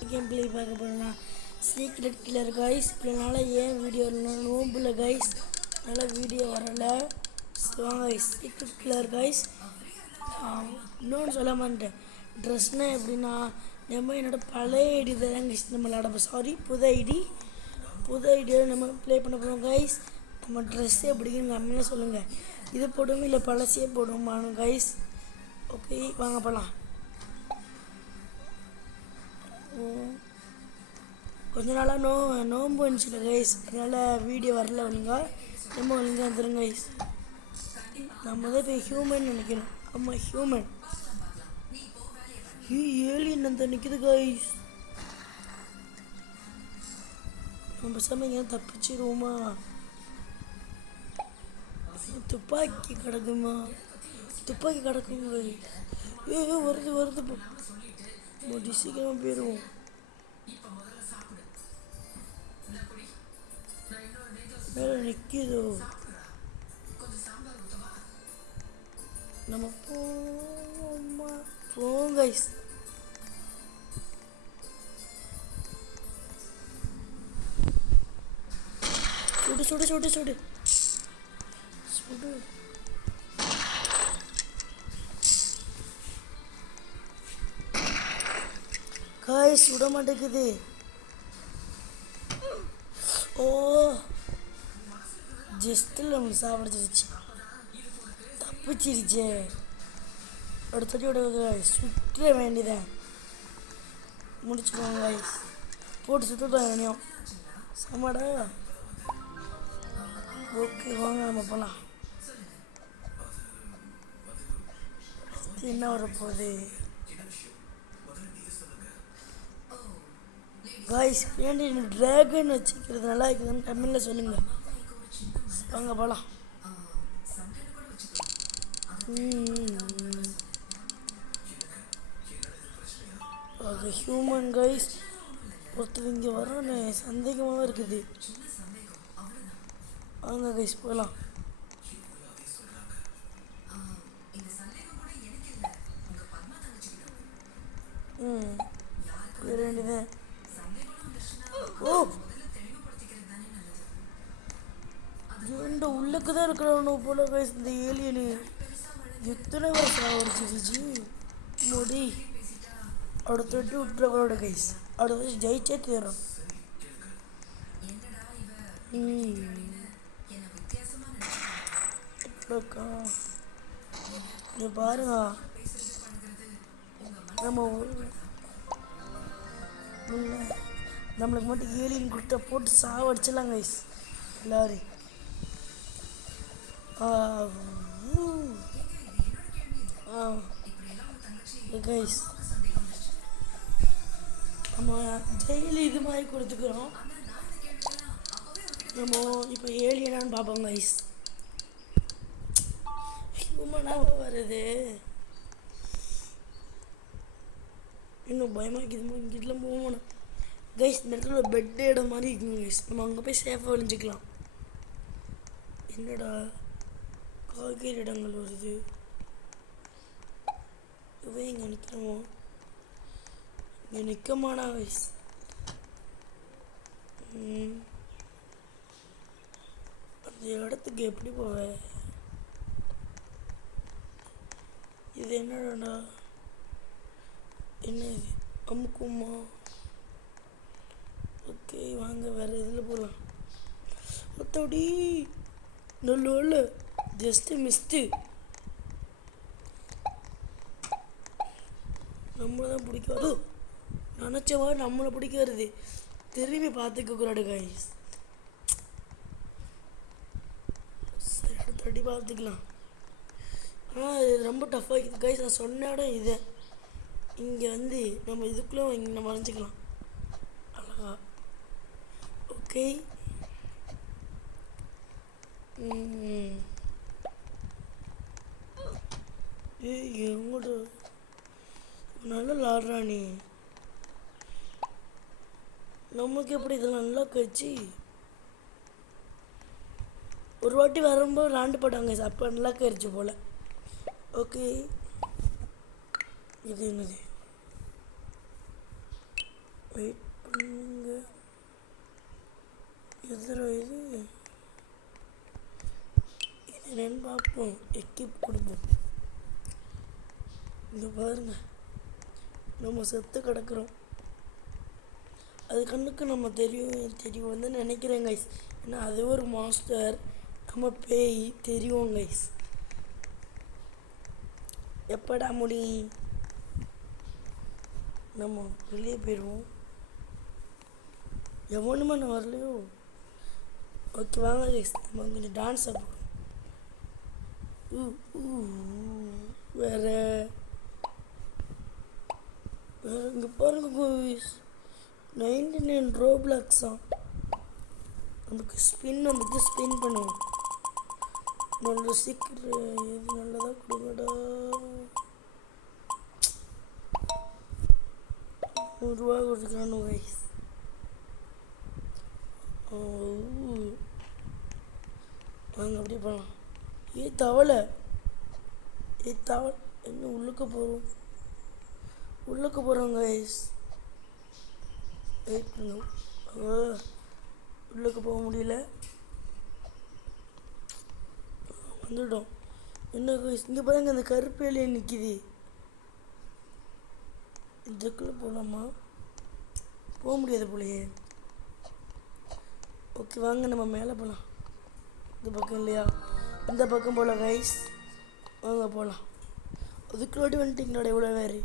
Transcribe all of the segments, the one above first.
Game play பார்க்க போகிறோம்னா secret killer guys. இதனால் ஏன் வீடியோ நோம்பில் கைஸ் நல்லா வீடியோ வரலை. வாங்க கைஸ் சீக்ரெட் கில்லர் கைஸ். இன்னொன்று சொல்ல மாட்டேன். ட்ரெஸ்னால் எப்படின்னா நம்ம என்னோடய பழைய ஐடி தான் கைஸ் நம்ம விளாட சாரி புது ஐடியா நம்ம ப்ளே பண்ண போகிறோம் கைஸ். நம்ம ட்ரெஸ் எப்படின்னு கம்மியாக சொல்லுங்கள். இது போடுவோம் இல்லை பழசே போடுவோம் கைஸ். ஓகே வாங்க போகலாம். கொஞ்ச நாளாக நோம்பு வந்துச்சுல கைஸ், அதனால் வீடியோ வரல ஒழுங்கா. நம்ம ஒழுங்காக வந்துடுங்க கைஸ். நம்ம தான் இப்போ ஹியூமன் நினைக்கணும். ஆமாம் ஹியூமன். ஏலியன் அந்த நிற்கிது கைஸ். நம்ம சமைங்க தப்பிச்சிருவோமா? துப்பாக்கி கிடக்குமா? துப்பாக்கி கிடக்குங்க கைஸ். வருது சீக்கிரமாக போயிடுவோம். மேலே நிற்கிதோ நம்ம போவோம் கைஸ். சுடு கைஸ், சுட மாட்டேங்குது. ஓ ஜஸ்ட்டில் நம்ம சாப்பிடுச்சிருச்சு, தப்பிச்சிருச்சே. அடுத்தடி விட சுற்ற வேண்டியதான். முடிச்சுக்கோங்க கைஸ். போட்டு சுட்டுட்டோம் வேணியும் சமாடா. ஓகே வாங்க நம்ம போகலாம். என்ன வரப்போகுது கைஸ்? ஏன்டி ட்ராகன் வச்சுக்கிறது நல்லா இருக்குதுன்னு கமெண்ட்டில் சொல்லுங்கள். வாங்க போகலாம். அது ஹியூமன் கைஸ். ஒருத்தர் இங்கே வரோன்னு சந்தேகமாக இருக்குது. வாங்க கைஸ் போகலாம். போயிட வேண்டியதான். ஓ இந்த உள்ளுக்கு தான் இருக்கிறவனு போல கைஸ். இந்த ஏலியனு எத்தனை வருஷம் ஆகிடுச்சிருச்சு மொடி. அடுத்து விட்டுறவரோட கைஸ். அடுத்து ஜெயிச்சே தீரும். இங்கே பாருங்க, நம்மளுக்கு மட்டும் ஏலியன் கொடுத்தா போட்டு சாவடிச்சிடலாம் கைஸ் எல்லாரும். கைஸ் நம்ம டெய்லி இது மாதிரி கொடுத்துக்கிறோம். நம்ம இப்போ ஏலியனான்னு பார்ப்போம் கைஸ். ஹியூமனாக வருது. இன்னும் பயமாக்குது. இங்கிட்டலாம் போகணும் கைஸ். இந்த இடத்துல ஒரு பெட் இடம் மாதிரி இருக்குங்க கைஸ். நம்ம அங்கே போய் சேஃபாக ஒழிஞ்சிக்கலாம். என்னடா காய்கறி இடங்கள் வருது. இவே இங்கே நிற்கிறோமோ? இங்கே நிற்கமானா கைஸ். அந்த இடத்துக்கு எப்படி போவேன்? இது என்னடா? என்ன இது அமுக்குமா? ஓகே வாங்க வேறு இதில் போகலாம். மற்றபடி நல்ல ஜஸ்ட்டு மிஸ்ட்டு. நம்மளை தான் பிடிக்காது நினச்சவா நம்மளை பிடிக்க வருது. திரும்பி பார்த்துக்க கூடாது கைஸ். சரி அடுத்தடி பார்த்துக்கலாம். ஆனால் இது ரொம்ப டஃப்பாக இருக்குது கைஸ். நான் சொன்ன இடம் இது. இங்கே நம்ம இதுக்குள்ளே இங்கே நம்ம வரைஞ்சிக்கலாம் அழகா. ஓகே எங்கூட நல்லா விளாட்றா நீ. நமக்கு எப்படி இதெல்லாம் நல்லா கழிச்சு ஒரு வாட்டி வரும்போது விளாண்டு போட்டாங்க. அப்போ நல்லா கழிச்சு போல். ஓகே இது என்னது? வெயிட் பண்ணுங்க. எதிர இது என்னன்னு பார்ப்போம். எக்கிப் கொடுப்போம். இங்கே பாருங்க, நம்ம செத்து கிடக்குறோம். அது கண்ணுக்கு நம்ம தெரியும் வந்து நினைக்கிறேன் கைஸ். ஏன்னா அது ஒரு மாஸ்டர், நம்ம பேய் தெரியும் கைஸ். எப்படா முடியும்? நம்ம வெளியே போயிடுவோம். எவனுமே நான் வரலையோ. ஓகே வாங்க கைஸ், நம்ம கொஞ்சம் டான்ஸ் ஆடுவோம். வேற இங்கே பாருங்க கைஸ், 99 ரோப்ளாக்ஸா. நமக்கு ஸ்பின் வந்துட்டு ஸ்பின் பண்ணுவோம். நல்ல சீக்கிரம் எது நல்லதாக கொடுங்கடா. 100 ரூபா கொடுத்துக்கிறானு கைஸ். வாங்க அப்படியே போகலாம். தவளை என்ன உள்ளுக்க போகிறோம் கைஸ். வெயிட் பண்ணுங்க. உள்ளுக்கு போக முடியல. வந்துட்டோம். என்ன கைஸ், இங்கே பாருங்க, அந்த கருப்பு இலையே நிற்கிது. இதுக்குள்ளே போகலாமா? போக முடியாது போலையே. ஓகே வாங்க நம்ம மேலே போகலாம். இந்த பக்கம் இல்லையா, இந்த பக்கம் போகலாம் கைஸ். வாங்க போகலாம். அதுக்குள்ளாட்டி வந்துட்டிங்களோட இவ்வளோ வேறு.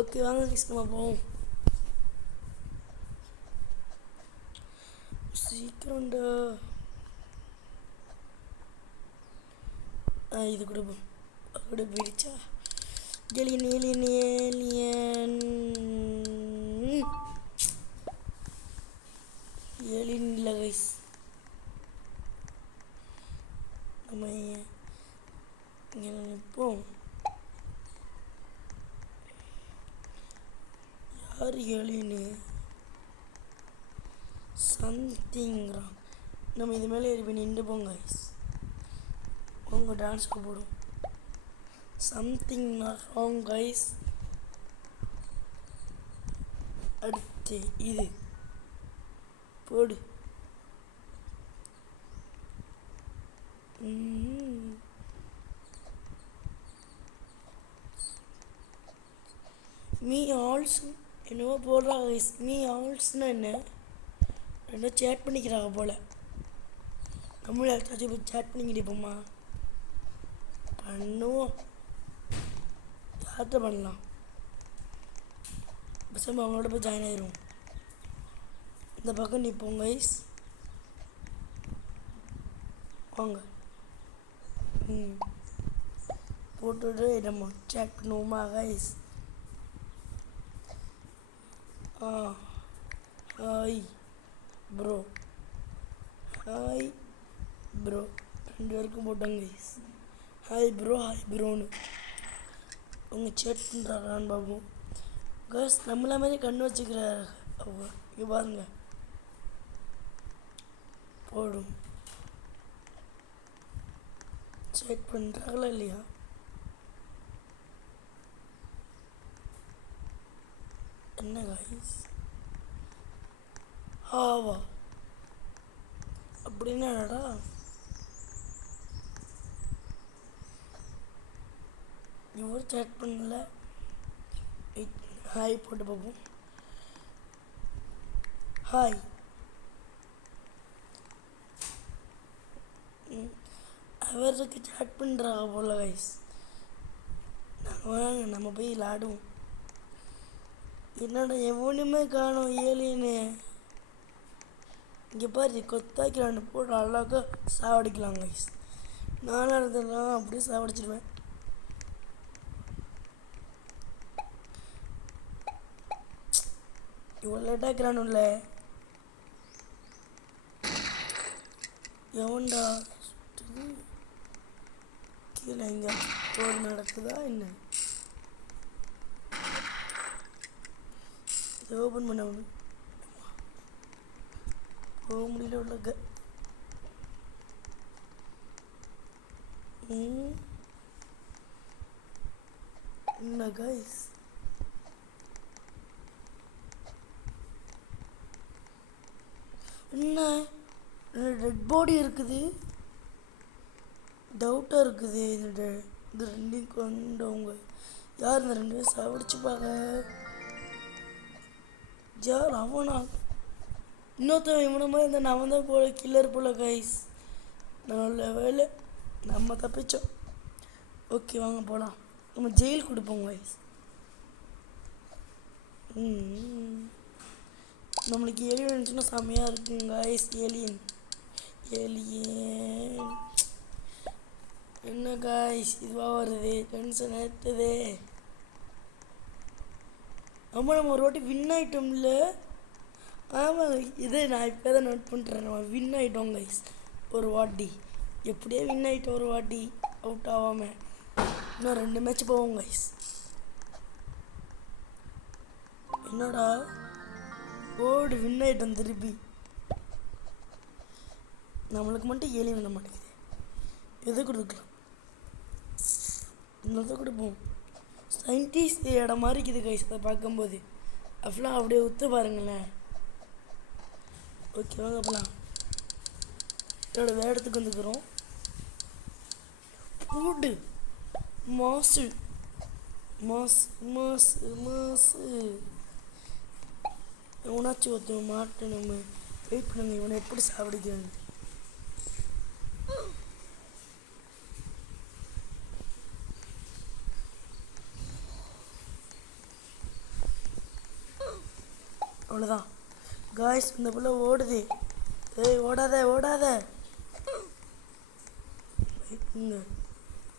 ஓகே வாங்க கைஸ் நம்ம போவோம். சீக்கிரம்டா. இது கொடுப்போம். அப்படி போயிடுச்சா? ஏலியன் இல்லை கைஸ். நம்ம இங்கே நிற்போம். யார் ஏலியனு? சம்திங்கிறான். நம்ம இது மேலே ஏறி போய் நின்றுப்போம் கைஸ். உங்கள் டான்ஸ்க்கு போடும். Something not wrong guys. அடுத்து இது போடு. மீ ஆல்ஸ் என்னவோ போடுறாங்க கைஸ். மீ ஆல்ஸ்னா என்ன? ரெண்டும் சேட் பண்ணிக்கிறாங்க போல். நம்மளும் யாராச்சும் போய் சேட் பண்ணிக்கிட்டு பண்ணுவோம். யார்கிட்ட பண்ணலாம்? பசங்க அவங்களோட போய் ஜாயின் ஆயிடுவோம். இந்த பக்கம் நிற்போம் கைஸ். வாங்க. போட்டுட்டு நம்ம சேட் பண்ணுவோமா guys? Hi bro. Hi bro. 2 பேருக்கும் போட்டாங்க கைஸ். ஹாய் ப்ரோன்னு. அவங்க சேட் பண்ணுறாங்கன்னு பார்ப்போம் கைஸ். நம்மள மாதிரி கண்ணு வச்சுக்கிறாரு அவங்க. இங்கே பாருங்க, போடும். சேட் பண்ணுறாங்களா இல்லையா? என்ன கைஸ்? ஆவா அப்படின்னா என்னடா? இவர் சேட் பண்ணல. ஹாய் போட்டு பார்ப்போம். ஹாய். அவருக்கு சேட் பண்ணுறாங்க போல கைஸ். வாங்க நம்ம போய் விளாடுவோம். என்னடா எவனுமே காணோம் ஏலியனு. இங்கே பாரு, கொத்தாக்கிறான்னு போட்டு அழகாக சாவடிக்கலாம் கைஸ். நானாக இருந்தெல்லாம் அப்படியே சாவடிச்சிடுவேன். இவ்வளோ லேட்டாக இருக்கிறானுல்ல. எவன்டா கீழே எங்கே போர் நடக்குதா என்ன? இதை ஓப்பன் பண்ண போக முடியல. உள்ளக்க என்ன கைஸ்? பாடி இருக்குது. டவுட்டாக இருக்குது. இது ரெண்டையும் கொண்டவங்க யார்? இந்த ரெண்டு பேரும் சாப்பிடுச்சுப்பாங்க. யார் அவனா? இன்னொருத்தவன் இவன மாதிரி இருந்தால் நான் தான் போல கில்லர் போல கைஸ். நல்ல வேலை நம்ம தப்பிச்சோம். ஓகே வாங்க போகலாம். நம்ம ஜெயில் கொடுப்போம் கைஸ். நம்மளுக்கு ஏலியன் இருந்துச்சுன்னா செம்மையாக இருக்குங்க கைஸ். ஏலியன் என்ன கைஸ் இதுவாக வருது? டென்ஷன் ஏற்றுதே. ஆமாம் நம்ம ஒரு வாட்டி வின் ஆகிட்டோம்ல. ஆமாம் இதே நான் இப்போ தான் நோட் பண்ணுறேன். நம்ம வின் ஆகிட்டோம் கைஸ் ஒரு வாட்டி. எப்படியே வின் ஆகிட்டோம் ஒரு வாட்டி அவுட் ஆகாமல். இன்னும் 2 மேட்ச் போவோம் கைஸ். என்னடா ஓடு வின் ஆகிட்டோம் திருப்பி. நம்மளுக்கு மட்டும் ஏலியன் விட மாட்டேங்குது. எது கொடுக்கலாம்? இன்னொருத்த கொடுப்போம். சயின்டிஸ்ட் இடம் மாதிரி இருக்குது கைஸ். அதை பார்க்கும்போது அப்படிலாம் அப்படியே ஒத்து பாருங்களேன். ஓகே வாங்க அப்பலாம் என்னோட வேடத்துக்கு வந்துக்கிறோம். போடு மாசு மாசு மாசு மாசு. உணாச்சி ஒருத்தவன் மாட்டு. நம்ம வெயிட் பண்ணுங்க. இவனை எப்படி சாப்பிடுக்கிறாங்க? அவ்வளோதான் காய்ஸ். இந்த பிள்ளை ஓடுது. ஏய் ஓடாத ஓடாத. வெயிட்ங்க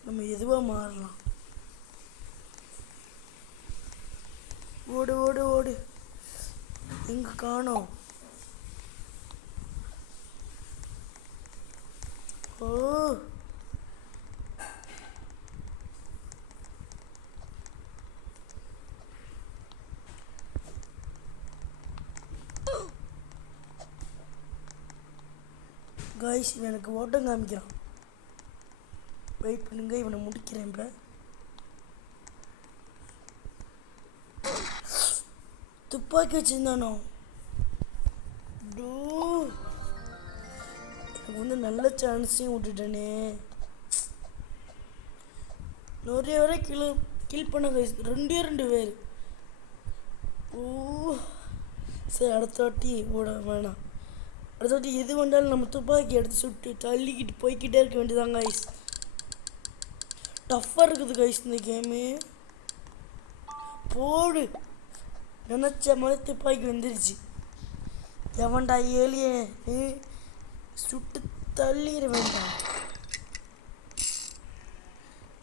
நம்ம எதுவாக மாறலாம். ஓடு ஓடு ஓடு. எங்கே காணோம்? ஓ காய்ஸ் இவன் எனக்கு ஓட்டம் காமிக்கிறான். வெயிட் பண்ணுங்க இவனை முடிக்கிறேன். இப்போ துப்பாக்கி வச்சுருந்தானோ? எனக்கு வந்து நல்ல சான்ஸையும் விட்டுட்டேனே. நிறைய வரை கில் பண்ண கைஸ். 2 பேர். ஓ சரி அடுத்த வாட்டி ஓட வேணாம். அடுத்த வாட்டி எது வந்தாலும் நம்ம துப்பாக்கி எடுத்து சுட்டு தள்ளிக்கிட்டு போய்கிட்டே இருக்க வேண்டியதாங்க கைஸ். டஃப்பாக இருக்குது கைஸ் இந்த கேமு. போடு. நினச்ச மாதிரி துப்பாக்கி வந்துருச்சு. எவன்டா ஏலியன் சுட்டு தள்ளிட வேண்டாம்.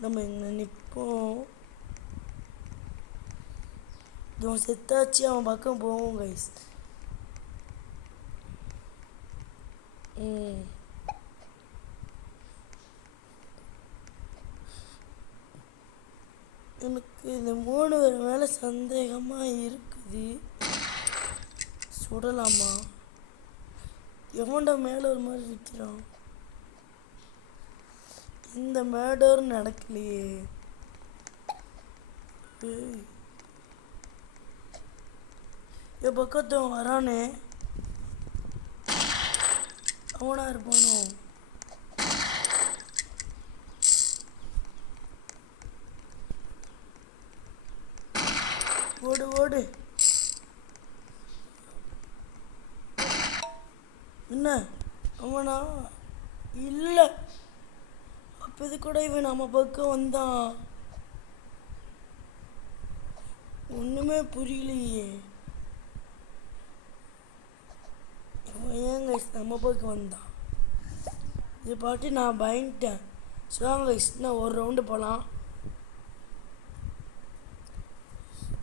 நம்ம இங்கே நிற்போம். இவன் செத்தாச்சு அவன் பக்கம் போவோம் கைஸ். எனக்கு இந்த 3 பேர் மேலே சந்தேகமாக இருக்குது. சுடலாமா? எவன்டா மேலே ஒரு மாதிரி இருக்கிறான்? இந்த மேடர் நடக்கலையே. என் பக்கத்தவன் வரானே. அவனா இருப்பானோ? ஓடு ஓடு. என்ன அவனா? இல்லை அப்போ இது கூட இவன் நம்ம பக்கம் வந்தான். ஒன்றுமே புரியலையே. இவன் ஏங்க நம்ம பக்கம் வந்தான்? இதை பார்த்து நான் பயந்துட்டேன். சொல்லுவாங்க இன்னும் ஒரு ரவுண்டு போகலாம்.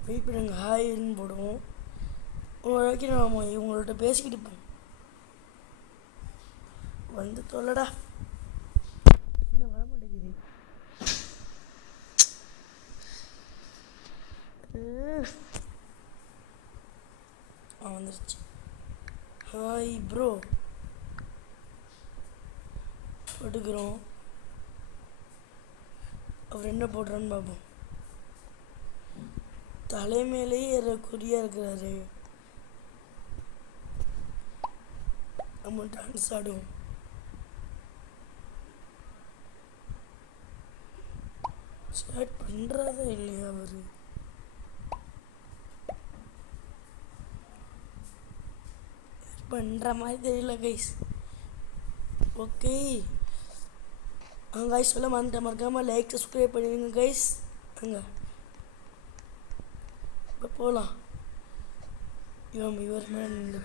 வெயிட் பண்ணுங்க. ஹாய்ன்னு போடுவோம். ஒரு வரைக்கும் நம்ம இவங்கள்ட்ட பேசிக்கிட்டு போவோம். வந்து தொல்லடா. இன்னும் வர மாட்டேங்குது. வந்துருச்சு. Hi bro. படுக்கிறோம். அவர் என்ன போடுறான்னு பார்ப்போம். தலைமையிலேயே குறியாக இருக்கிறாரு. நம்ம டான்ஸ் ஆடுவோம். சேட் பண்ணுறதே இல்லையா அவர்? பண்ணுற மாதிரி தெரியல கைஸ். ஓகே கைஸ் சொல்ல மறக்காமல் லைக் சப்ஸ்கிரைப் பண்ணிடுங்க கைஸ். அங்கே இப்போ போகலாம். இவர் மேலே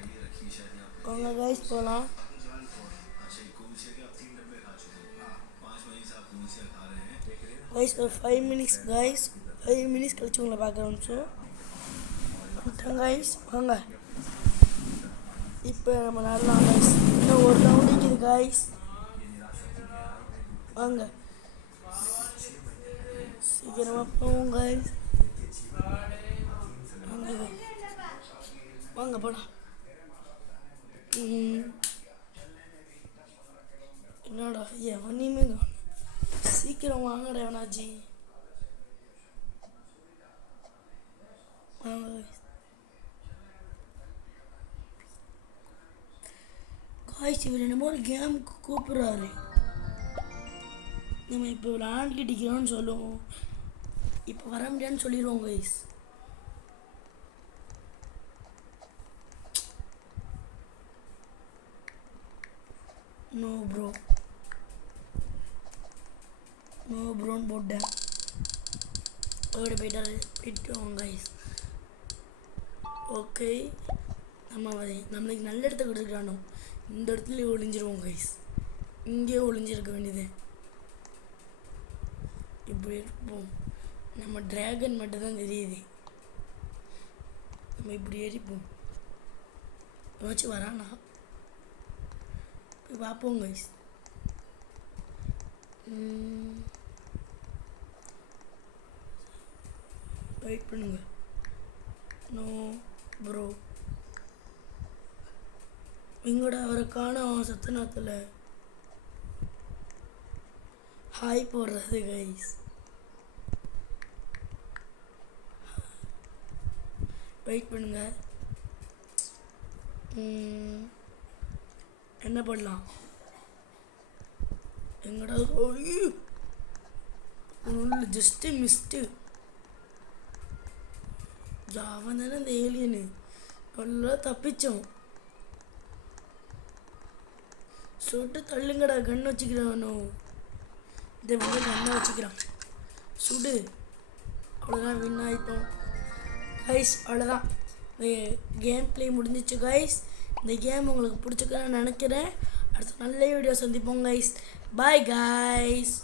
வாங்க கைஸ் போகலாம். கைஸ் ஒரு 5 மினிட்ஸ் கைஸ். 5 மினிட்ஸ் கழிச்சு உங்களை பார்க்க ஆரம்பிச்சோம். கைஸ் வாங்க இப்போ நம்ம நடலாம் கைஸ். இன்னும் ஒரு ரவுண்ட் இருக்குது கைஸ். வாங்க சீக்கிரமாக போவோம் கைஸ். வாங்க வாங்க போலாம். என்னடா எவனையுமே சீக்கிரம் வாங்கடா எவனாச்சி. வாங்க காய்ச்சி இவர் என்னமோ ஒரு கேமுக்கு கூப்பிட்றாரு. நம்ம இப்போ விளாண்டுக்கிட்டிக்கிறோன்னு சொல்லுவோம். இப்போ வர முடியாதுன்னு சொல்லிடுவோம் கைஸ். நோ ப்ரோன்னு போட்டேன். போயிட்டோம் கைஸ். ஓகே நம்மளுக்கு நல்ல இடத்த கொடுத்துக்கிறானோ இந்த இடத்துல ஒளிஞ்சிருவோம் கைஸ். இங்கே ஒளிஞ்சிருக்க வேண்டியது. இப்படி இருப்போம். நம்ம டிராகன் மட்டும்தான் தெரியுது. நம்ம இப்படி ஏறிப்போம். வச்சு வரானா போய் பார்ப்போம் கைஸ். வெயிட் பண்ணுங்க. நோ ப்ரோ எங்கூட அவரை காணோம். சத்தநாத்தில் ஹாய் போடுறது கைஸ். வெயிட் பண்ணுங்க. என்ன பண்ணலாம்? எங்கடா ஜஸ்ட்டு மிஸ்ட்டு. அவன் தானே இந்த ஏலியனு. நல்லா தப்பிச்சோம். சுட்டு தள்ளுங்கடா. கண்ணு வச்சுக்கிறானோ. இதை வந்து கண்ணை வச்சுக்கிறான். சுடு. அவ்வளோதான் வின் ஆகிட்டோம் கைஸ். அவ்வளோதான் கேம் ப்ளே முடிஞ்சிச்சு கைஸ். இந்த கேம் உங்களுக்கு பிடிச்சிக்கலான்னு நினைக்கிறேன். அடுத்த நல்ல வீடியோ சந்திப்போம் கைஸ். Bye guys.